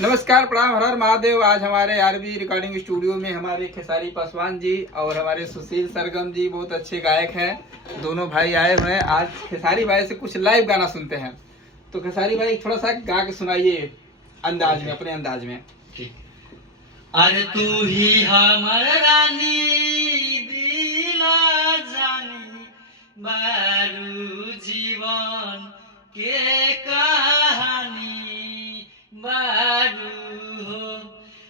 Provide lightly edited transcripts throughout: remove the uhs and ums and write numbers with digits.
नमस्कार, प्रणाम, हर हर महादेव। आज हमारे आरबी रिकॉर्डिंग स्टूडियो में हमारे खेसारी पासवान जी और हमारे सुशील सरगम जी बहुत अच्छे गायक हैं। दोनों भाई आए हुए हैं। आज खेसारी भाई से कुछ लाइव गाना सुनते हैं। तो खेसारी भाई थोड़ा सा गा के सुनाइए अंदाज में, अपने अंदाज में। अरे तू ही हमर रानी दिला जानी बारू जीवन के कहानी बारू हो।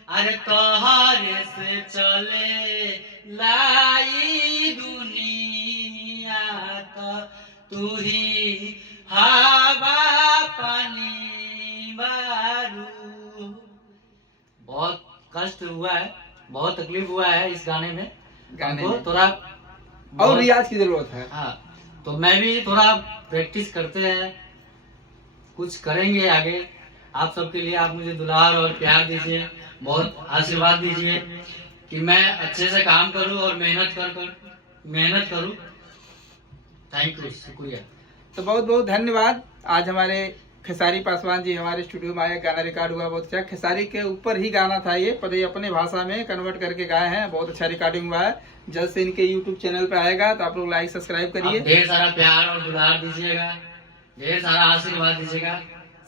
अरे तोहरे से चले लाई दुनिया का तू ही हवा पानी बारू। बहुत कष्ट हुआ है, बहुत तकलीफ हुआ है इस गाने में। हमको थोड़ा और रियाज की जरूरत है। हाँ, तो मैं भी थोड़ा प्रैक्टिस करते हैं, कुछ करेंगे आगे। आप सबके लिए आप मुझे दुलार और प्यार दीजिए, बहुत आशीर्वाद दीजिए कि मैं अच्छे से काम करूं और मेहनत करूं। थैंक यू, शुक्रिया। तो बहुत बहुत धन्यवाद। आज हमारे खेसारी पासवान जी हमारे स्टूडियो में आए, गाना रिकॉर्ड हुआ बहुत अच्छा। खेसारी के ऊपर ही गाना था ये, पर ये अपने भाषा में कन्वर्ट करके गाए हैं। बहुत अच्छा रिकॉर्डिंग हुआ है। जल्द से इनके यूट्यूब चैनल पे आएगा, तो आप लोग लाइक सब्सक्राइब करिए। ढेर सारा प्यार और दुलार दीजिएगा, ढेर सारा आशीर्वाद दीजिएगा।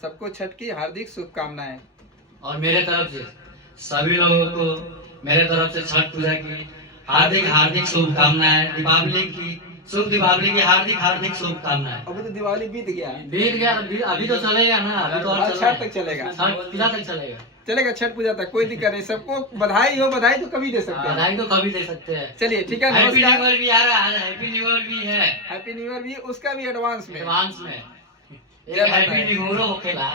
सबको छठ की हार्दिक शुभकामनाएं। और मेरे तरफ से सभी लोगों को मेरे तरफ से छठ पूजा की हार्दिक हार्दिक शुभकामनाएं। दीपावली की शुभ दीपावली की हार्दिक हार्दिक शुभकामनाएं। अभी तो दिवाली बीत गया। अभी तो चलेगा ना, अभी तो और छठ तक चलेगा, छठ पूजा तक चलेगा। चलेगा छठ पूजा तक, कोई दिक्कत नहीं। सबको बधाई हो, बधाई तो कभी दे सकते हैं। बधाई तो कभी दे सकते हैं। चलिए ठीक है, हैप्पी न्यू नमस्कार। ईयर भी आ रहा है, हैप्पी न्यू ईयर भी है, हैप्पी न्यू ईयर भी, उसका भी एडवांस में। एडवांस में जय माता हैप्पी दी। न्यू ईयर होखेला।